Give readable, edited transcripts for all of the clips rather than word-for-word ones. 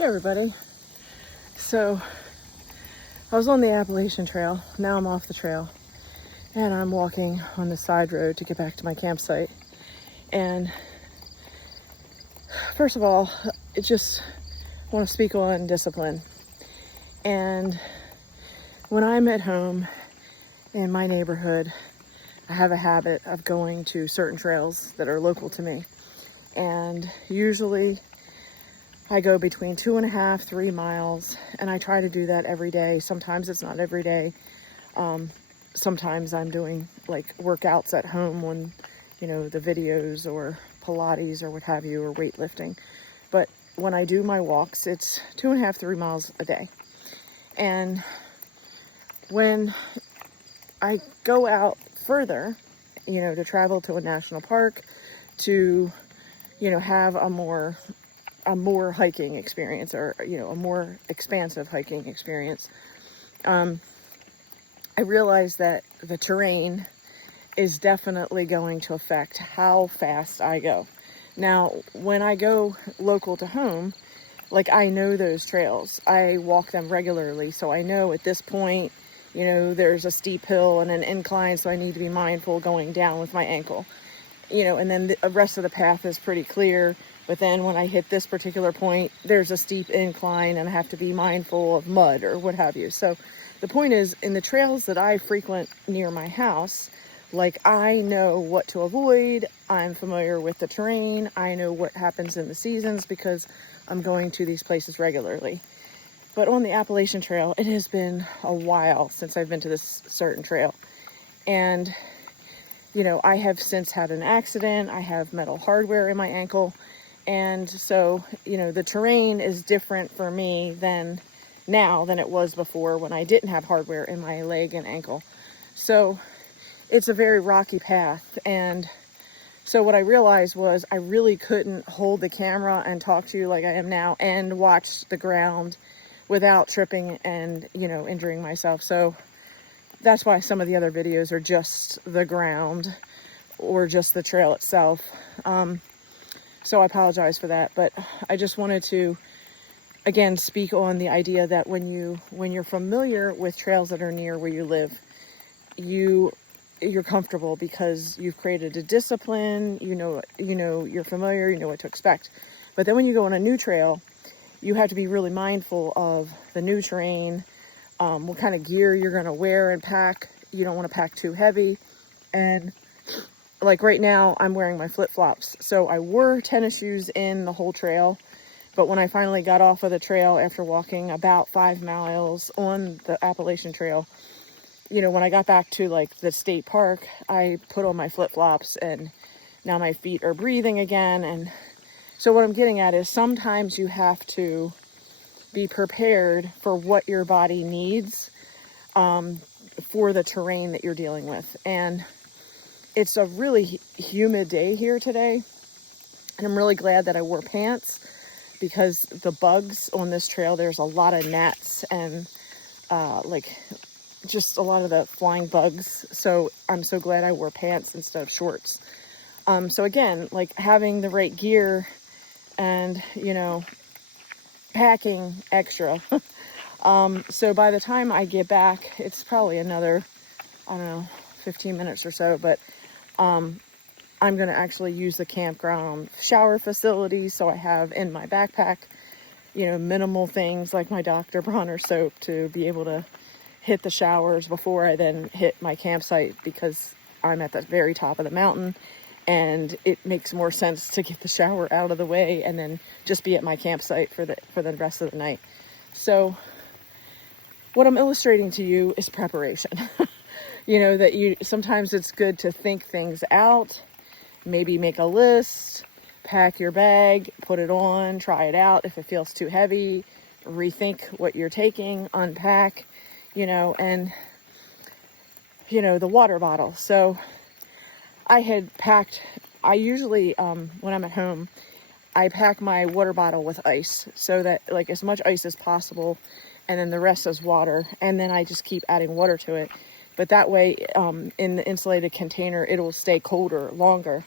Hey everybody. So I was on the Appalachian Trail. Now I'm off the trail and I'm walking on the side road to get back to my campsite. And first of all, I just want to speak on discipline. And when I'm at home in my neighborhood, I have a habit of going to certain trails that are local to me. And usually I go between 2.5, 3 miles, and I try to do that every day. Sometimes it's not every day. Sometimes I'm doing like workouts at home on, the videos or Pilates or what have you, or weightlifting. But when I do my walks, it's 2.5, 3 miles a day. And when I go out further, to travel to a national park, to, have a more hiking experience, or a more expansive hiking experience, I realize that the terrain is definitely going to affect how fast I go. Now, when I go local to home, I know those trails. I walk them regularly, so I know at this point, there's a steep hill and an incline, so I need to be mindful going down with my ankle. And then the rest of the path is pretty clear. But then when I hit this particular point, there's a steep incline and I have to be mindful of mud or what have you. So the point is, in the trails that I frequent near my house, I know what to avoid. I'm familiar with the terrain. I know what happens in the seasons because I'm going to these places regularly. But on the Appalachian Trail, it has been a while since I've been to this certain trail. And, I have since had an accident. I have metal hardware in my ankle. And so, the terrain is different for me now than it was before when I didn't have hardware in my leg and ankle. So it's a very rocky path. And so what I realized was I really couldn't hold the camera and talk to you like I am now and watch the ground without tripping and, injuring myself. So that's why some of the other videos are just the ground or just the trail itself. So I apologize for that, but I just wanted to, again, speak on the idea that when you're familiar with trails that are near where you live, you're comfortable because you've created a discipline, you're familiar, you know what to expect. But then when you go on a new trail, you have to be really mindful of the new terrain, what kind of gear you're going to wear and pack. You don't want to pack too heavy. And right now I'm wearing my flip-flops. So I wore tennis shoes in the whole trail. But when I finally got off of the trail after walking about 5 miles on the Appalachian Trail, when I got back to the state park, I put on my flip-flops and now my feet are breathing again. And so what I'm getting at is sometimes you have to be prepared for what your body needs for the terrain that you're dealing with. And it's a really humid day here today. And I'm really glad that I wore pants because the bugs on this trail, there's a lot of gnats and just a lot of the flying bugs. So I'm so glad I wore pants instead of shorts. So again, having the right gear and, packing extra. So by the time I get back, it's probably another, 15 minutes or so, but I'm going to actually use the campground shower facility. So I have in my backpack, minimal things like my Dr. Bronner soap to be able to hit the showers before I then hit my campsite, because I'm at the very top of the mountain and it makes more sense to get the shower out of the way and then just be at my campsite for the rest of the night. So what I'm illustrating to you is preparation. Sometimes it's good to think things out, maybe make a list, pack your bag, put it on, try it out. If it feels too heavy, rethink what you're taking, unpack, and, the water bottle. So I had packed, I usually, when I'm at home, I pack my water bottle with ice so that as much ice as possible, and then the rest is water. And then I just keep adding water to it. But that way, in the insulated container, it will stay colder longer.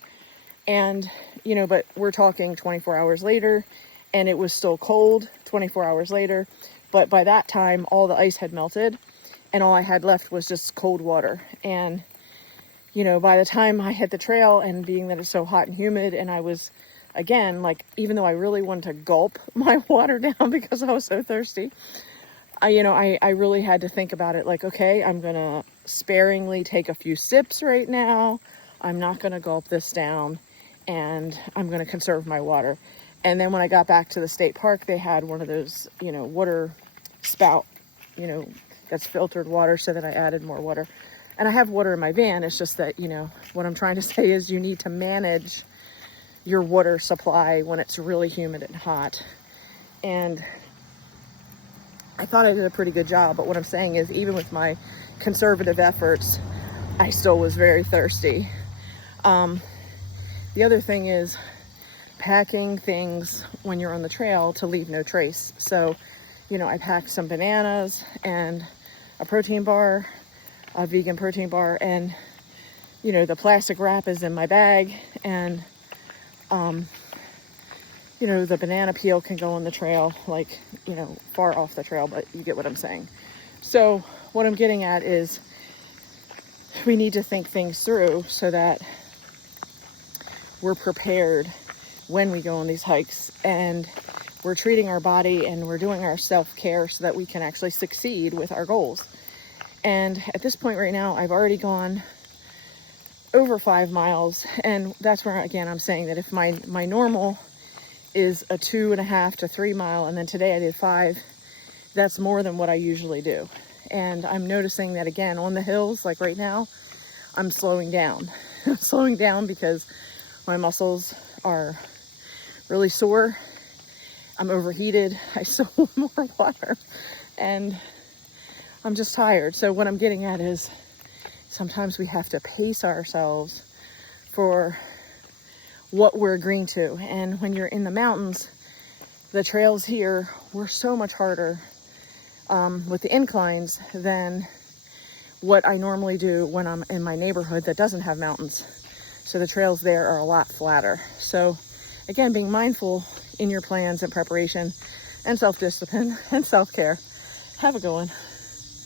And, but we're talking 24 hours later and it was still cold 24 hours later. But by that time, all the ice had melted, and all I had left was just cold water. And, you know, by the time I hit the trail, and being that it's so hot and humid, and I was, again, like, even though I really wanted to gulp my water down because I was so thirsty, I really had to think about it, like, okay, I'm going to sparingly take a few sips right now. I'm not going to gulp this down, and I'm going to conserve my water. And then when I got back to the state park, they had one of those, water spout, that's filtered water, so that I added more water. And I have water in my van. It's just that, what I'm trying to say is you need to manage your water supply when it's really humid and hot. And I thought I did a pretty good job, but what I'm saying is, even with my conservative efforts, I still was very thirsty. The other thing is packing things when you're on the trail to leave no trace. So, I packed some bananas and a protein bar, a vegan protein bar, and, the plastic wrap is in my bag, and, the banana peel can go on the trail, like, far off the trail, but you get what I'm saying. So what I'm getting at is we need to think things through so that we're prepared when we go on these hikes, and we're treating our body and we're doing our self-care so that we can actually succeed with our goals. And at this point right now, I've already gone over 5 miles, and that's where, again, I'm saying that if my normal is a 2.5 to 3 mile, and then today I did 5, that's more than what I usually do. And I'm noticing that, again, on the hills, like right now, I'm slowing down. I'm slowing down because my muscles are really sore. I'm overheated. I still want more water, and I'm just tired. So what I'm getting at is sometimes we have to pace ourselves for what we're agreeing to. And when you're in the mountains, the trails here were so much harder with the inclines than what I normally do when I'm in my neighborhood that doesn't have mountains. So the trails there are a lot flatter. So again, being mindful in your plans and preparation and self-discipline and self-care. Have a good one.